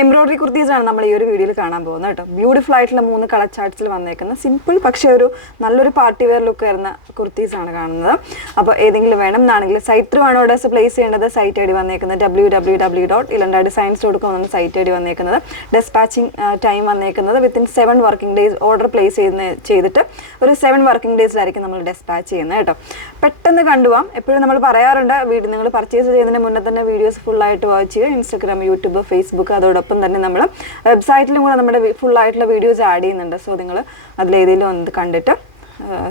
Embroidery കുർത്തീസാണ് നമ്മൾ ഈ ഒരു വീഡിയോയിൽ കാണാൻ പോകുന്നത് കേട്ടോ. ബ്യൂട്ടിഫുൾ ആയിട്ടുള്ള 3 കളർ ചാർട്ട്സിൽ വന്നേക്കുന്ന സിമ്പിൾ പക്ഷേ ഒരു നല്ലൊരു പാർട്ടി വെയർ ലുക്ക് വരുന്ന കുർത്തീസാണ് കാണുന്നത്. അപ്പോൾ ഏതെങ്കിലും വേണം എന്നാണെങ്കിൽ സൈറ്റ് ത്രൂ ആണ് ഓർഡേഴ്സ് പ്ലേസ് ചെയ്യേണ്ടത്. സൈറ്റ് ഐ ഡി വന്നേക്കുന്നത് www.ilandadesigns.com എന്ന സൈറ്റ് ഐ ഡി വന്നേക്കുന്നത്. ഡെസ്പാച്ചിങ് ടൈം വന്നേക്കുന്നത് within 7 working days. Order place ചെയ്തിട്ട് ഒരു 7 വർക്കിംഗ് ഡേയ്സിലായിരിക്കും നമ്മൾ ഡെസ്പാച്ച് ചെയ്യുന്നത് കേട്ടോ. പെട്ടെന്ന് കണ്ടുപോകാം. എപ്പോഴും നമ്മൾ പറയാറുണ്ട് നിങ്ങൾ പർച്ചേസ് ചെയ്യുന്നതിന് മുന്നേ തന്നെ വീഡിയോസ് ഫുള്ളായിട്ട് വാച്ച് ചെയ്യുക. ഇൻസ്റ്റാഗ്രാം, യൂട്യൂബ്, ഫേസ്ബുക്ക്, അതോടൊപ്പം തന്നെ നമ്മൾ വെബ്സൈറ്റിലും കൂടെ നമ്മുടെ ഫുള്ളായിട്ടുള്ള വീഡിയോസ് ആഡ് ചെയ്യുന്നുണ്ട്. സോ നിങ്ങൾ അതിലേതെങ്കിലും ഒന്ന് കണ്ടിട്ട്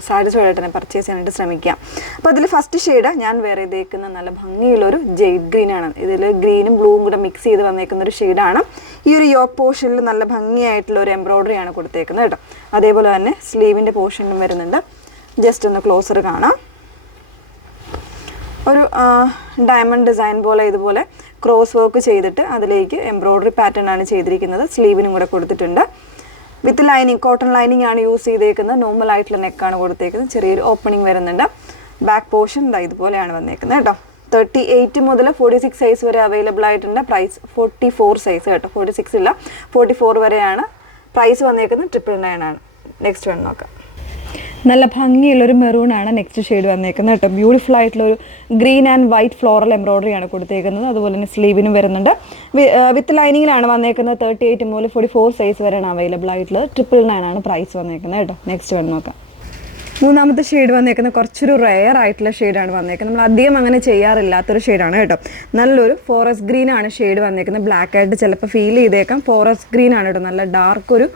സാറ്റിസ്ഫൈഡ് ആയിട്ട് തന്നെ പർച്ചേസ് ചെയ്യാനായിട്ട് ശ്രമിക്കാം. അപ്പോൾ അതിൽ ഫസ്റ്റ് ഷെയ്ഡ് ഞാൻ വേറെ ചെയ്തേക്കുന്ന നല്ല ഭംഗിയുള്ളൊരു ജെയ്ഡ് ഗ്രീൻ ആണ്. ഇതിൽ ഗ്രീനും ബ്ലൂവും കൂടെ മിക്സ് ചെയ്ത് വന്നേക്കുന്ന ഒരു ഷെയ്ഡാണ്. ഈ ഒരു യോക്ക് പോർഷനിൽ നല്ല ഭംഗിയായിട്ടുള്ള ഒരു എംബ്രോയിഡറി ആണ് കൊടുത്തേക്കുന്നത് കേട്ടോ. അതേപോലെ തന്നെ സ്ലീവിൻ്റെ പോർഷനിലും വരുന്നുണ്ട്. ജസ്റ്റ് ഒന്ന് ക്ലോസർ കാണാം. ഒരു ഡയമണ്ട് ഡിസൈൻ പോലെ ഇതുപോലെ ക്രോസ് വർക്ക് ചെയ്തിട്ട് അതിലേക്ക് എംബ്രോയിഡറി പാറ്റേൺ ആണ് ചെയ്തിരിക്കുന്നത്. സ്ലീവിനും കൂടെ കൊടുത്തിട്ടുണ്ട്. വിത്ത് ലൈനിങ്, കോട്ടൺ ലൈനിങ് ആണ് യൂസ് ചെയ്തേക്കുന്നത്. നോർമൽ ആയിട്ടുള്ള നെക്കാണ് കൊടുത്തേക്കുന്നത്. ചെറിയൊരു ഓപ്പണിംഗ് വരുന്നുണ്ട്. ബാക്ക് പോർഷൻ ഇതുപോലെയാണ് വന്നേക്കുന്നത് കേട്ടോ. 38 മുതൽ 46 സൈസ് വരെ അവൈലബിൾ ആയിട്ടുണ്ട്. പ്രൈസ് 44 സൈസ് കേട്ടോ. 46 ഇല്ല, 44 വരെയാണ് പ്രൈസ് വന്നേക്കുന്നത്. 999 ആണ്. നെക്സ്റ്റ് വൺ നോക്കാം. നല്ല ഭംഗിയുള്ളൊരു മെറൂണാണ് നെക്സ്റ്റ് ഷെയ്ഡ് വന്നേക്കുന്നത് കേട്ടോ. ബ്യൂട്ടിഫുൾ ആയിട്ടുള്ളൊരു green and white floral embroidery ആണ് കൊടുത്തേക്കുന്നത്. അതുപോലെ തന്നെ സ്ലീവിനും വരുന്നുണ്ട്. വിത്ത് ലൈനിങ്ങിലാണ് വന്നേക്കുന്നത്. 38 മുതൽ 44 സൈസ് വരെയാണ് അവൈലബിൾ ആയിട്ടുള്ളത്. 999 ആണ് പ്രൈസ് വന്നേക്കുന്നത് കേട്ടോ. നെക്സ്റ്റ് വൺ നോക്കാം. മൂന്നാമത്തെ ഷെയ്ഡ് വന്നേക്കുന്നത് കുറച്ചൊരു റെയർ ആയിട്ടുള്ള ഷെയ്ഡാണ് വന്നേക്കുന്നത്. നമ്മൾ അധികം അങ്ങനെ ചെയ്യാറില്ലാത്തൊരു ഷെയ്ഡാണ് കേട്ടോ. നല്ലൊരു ഫോറസ്റ്റ് ഗ്രീൻ ആണ് ഷെയ്ഡ് വന്നേക്കുന്നത്. ബ്ലാക്ക് ആയിട്ട് ചിലപ്പോൾ ഫീൽ ചെയ്തേക്കാം. ഫോറസ്റ്റ് ഗ്രീൻ ആണ് കേട്ടോ. നല്ല ഡാർക്ക് ഒരു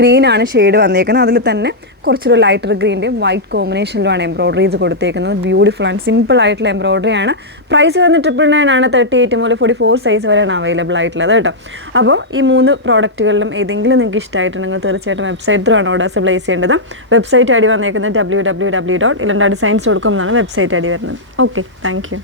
ഗ്രീൻ ആണ് ഷെയ്ഡ് വന്നേക്കുന്നത്. അതിൽ തന്നെ കുറച്ചൊരു ലൈറ്റർ ഗ്രീൻ്റെയും വൈറ്റ് കോമ്പിനേഷനിലുമാണ് എംബ്രോയിഡറീസ് കൊടുത്തേക്കുന്നത്. ബ്യൂട്ടിഫുൾ ആൻഡ് സിമ്പിൾ ആയിട്ടുള്ള എംബ്രോയിഡറി ആണ്. പ്രൈസ് വന്ന് 999 ആണ്. 38 മുതൽ 44 സൈസ് വരെയാണ് അവൈലബിൾ ആയിട്ടുള്ളത് കേട്ടോ. അപ്പോൾ ഈ 3 പ്രോഡക്റ്റുകളിലും ഏതെങ്കിലും നിങ്ങൾക്ക് ഇഷ്ടമായിട്ടുണ്ടെങ്കിൽ തീർച്ചയായിട്ടും വെബ്സൈറ്റ് ത്രൂ ആണ് ഓർഡേഴ്സ് പ്ലേസ് ചെയ്യേണ്ടത്. വെബ്സൈറ്റ് ഐ ഡി വന്നേക്കുന്നത് www.ilandadesigns.com എന്നാണ് വെബ്സൈറ്റ് ഐ ഡി വരുന്നത്. Okay, thank you.